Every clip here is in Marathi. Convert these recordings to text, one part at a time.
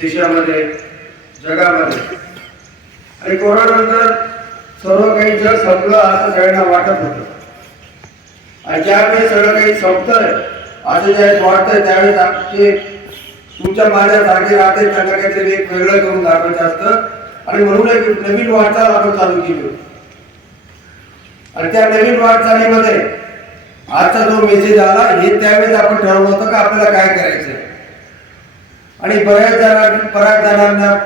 देशामध्ये जगामध्ये. आणि कोरोनानंतर सर्व काही जग संपलं असं सगळ्यांना वाटत होतं. आणि ज्यावेळेस सगळं काही संपतंय असं ज्यावेळेस वाटतंय त्यावेळेस आमचे तुमच्या माझ्यासारखे राहते त्यांना काहीतरी एक वेगळं करून दाखवायचं असतं. आणि म्हणून एक नवीन वाटचाल आपण चालू केली होती. आणि त्या नवीन वाटचालीमध्ये आजचा जो मेसेज आला हे त्यावेळेस आपण ठरवलं होतं का आपल्याला काय करायचं आणि बऱ्याच जणांना बऱ्याच जणांना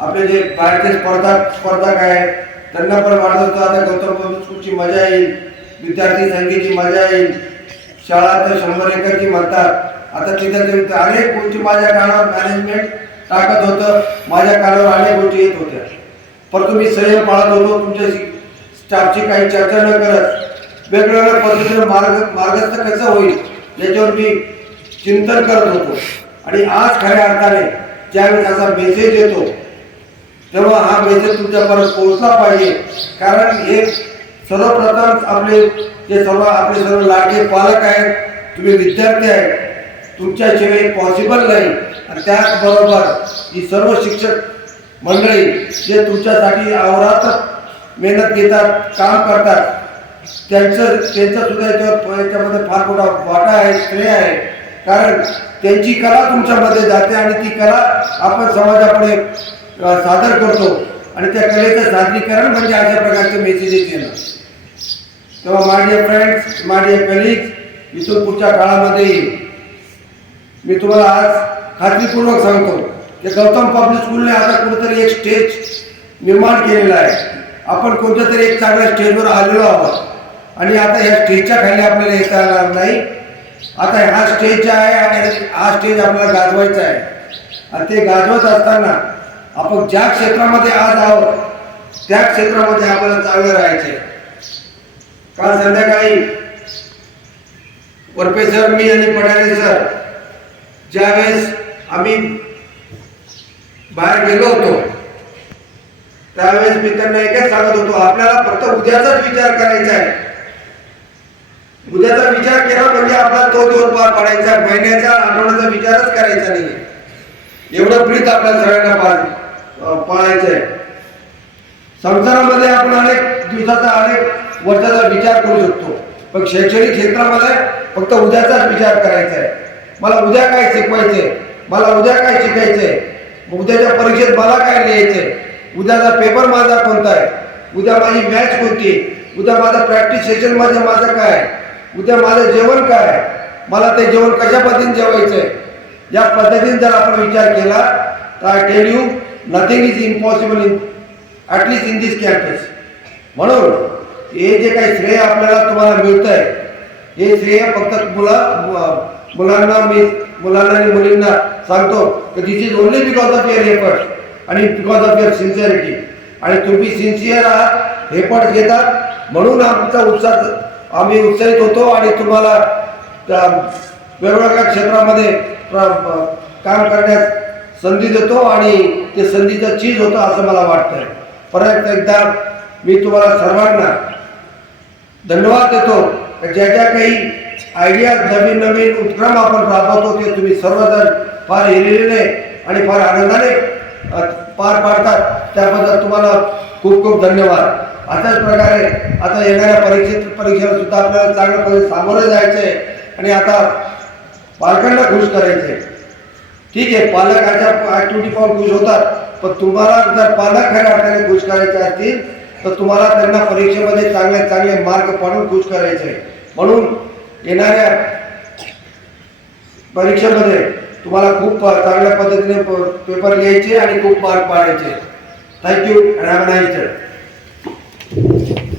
आपले जे बाहेरचे स्पर्धा स्पर्धक आहे त्यांना पण वाटत होतं आता गौतम स्कूलची मजा येईल. विद्यार्थी संख्येची मजा येईल. शाळा तर शंभर एकरची म्हणतात. आता तिथे अनेक गोष्टी माझ्या कानावर मॅनेजमेंट टाकत होतं. माझ्या कानावर अनेक गोष्टी येत होत्या. परंतु मी संयम पाळत होतो. तुमच्याशी स्टाफची काही चर्चा न करत वेगवेगळ्या पद्धतीनं मार्ग मार्गस्थ कसं होईल याच्यावर मी चिंतन करत होतो. आणि आज खऱ्या अर्थाने ज्यावेळेस असा मेसेज येतो तेव्हा हा मेसेज तुमच्यापर्यंत पोहोचला पाहिजे. कारण हे सर्वप्रथम आपले जे सर्व आपले सर्व लाडके पालक आहेत तुम्ही विद्यार्थी आहेत तुमच्याशिवाय पॉसिबल नाही. आणि त्याचबरोबर ही सर्व शिक्षक मंडळी जे तुमच्यासाठी आवरात मेहनत घेतात काम करतात त्यांचं त्यांचं सुद्धा याच्यावर याच्यामध्ये फार मोठा वाटा आहे श्रेय आहे. कारण त्यांची कला तुमच्यामध्ये जाते आणि ती कला आपण समाजापुढे सादर करतो. आणि त्या कलेचं सादरीकरण म्हणजे अशा प्रकारचे मेसेजेस येणं. तेव्हा माझे फ्रेंड्स माझे कलिग्स इथून पुढच्या काळामध्ये मी तुम्हाला आज खात्रीपूर्वक सांगतो की गौतम पब्लिक स्कूलने आता कुठेतरी एक स्टेज निर्माण केलेला आहे. आपण कोणत्या तरी एक चांगल्या स्टेजवर आलेलो आहोत. आणि आता या स्टेजच्या खाली आपल्याला येता येणार नाही. आता हा स्टेज आहे आणि हा स्टेज आपल्याला गाजवायचा आहे. आणि ते गाजवत असताना आपण ज्या क्षेत्रामध्ये आज आहोत त्या क्षेत्रामध्ये आपल्याला चांगलं राहायचे काल संध्याकाळी वरपे सर मी आणि पडाले सर ज्यावेळेस आम्ही बाहेर गेलो होतो त्यावेळेस मी त्यांना एकच सांगत होतो आपल्याला फक्त उद्याचाच विचार करायचा आहे. उद्याचा विचार केला म्हणजे आपला तो दिवस पार पाडायचा महिन्याचा आठवड्याचा विचारच करायचा नाही. एवढं प्रीत आपल्या सगळ्यांना पाळ पाळायचं आहे. संसारामध्ये आपण अनेक दिवसाचा अनेक वर्षाचा विचार करू शकतो. पण शैक्षणिक क्षेत्रामध्ये फक्त उद्याचाच विचार करायचा आहे. मला उद्या काय शिकवायचंय? मला उद्या काय शिकायचंय? उद्याच्या परीक्षेत मला काय लिहायचंय? उद्याचा पेपर माझा कोणता आहे? उद्या माझी मॅच कोणती उद्या माझं प्रॅक्टिस सेशनमध्ये माझं काय आहे? उद्या माझं जेवण काय? मला ते जेवण कशा पद्धतीने जेवायचं आहे या पद्धतीने जर आपण विचार केला तर I tell you nothing is impossible in at least in this campus म्हणून हे जे काही श्रेय आपल्याला तुम्हाला मिळत आहे हे श्रेय फक्त मुला मुलांना मी मुलांना आणि मुलींना सांगतो की this is only because of your effort आणि बिकॉज ऑफ युअर सिन्सिअरिटी आणि तुम्ही सिन्सिअर आहात एफर्ट घेतात. म्हणून आमचा उत्साह आम्ही उत्साहित होतो आणि तुम्हाला त्या वेगवेगळ्या क्षेत्रामध्ये काम करण्यास संधी देतो आणि ते संधीचं चीज होतं असं मला वाटतंय. परत एकदा मी तुम्हाला सर्वांना धन्यवाद देतो. ज्या ज्या काही आयडिया नवीन नवीन उपक्रम आपण राबवतो ते तुम्ही सर्वजण फार हिरिरीने आणि फार आनंदाने पार पाडतात. त्याबद्दल तुम्हाला खूप खूप धन्यवाद. अशाच प्रकारे आता येणाऱ्या परीक्षेत परीक्षेला सुद्धा आपल्याला चांगल्या पद्धतीने सामोरे जायचे आणि आता पालकांना खुश करायचे ठीक आहे पालकाच्या ऍक्टिव्हिटी पाहून खुश होतात पण तुम्हाला जर पालक खऱ्या अर्थाने खुश करायचे असतील तर तुम्हाला त्यांना परीक्षेमध्ये चांगले चांगले मार्क पाडून खुश करायचे म्हणून येणाऱ्या परीक्षेमध्ये तुम्हाला खूप चांगल्या पद्धतीने पेपर लिहायचे आणि खूप मार्क पाडायचे. Thank you and have nice Thank you.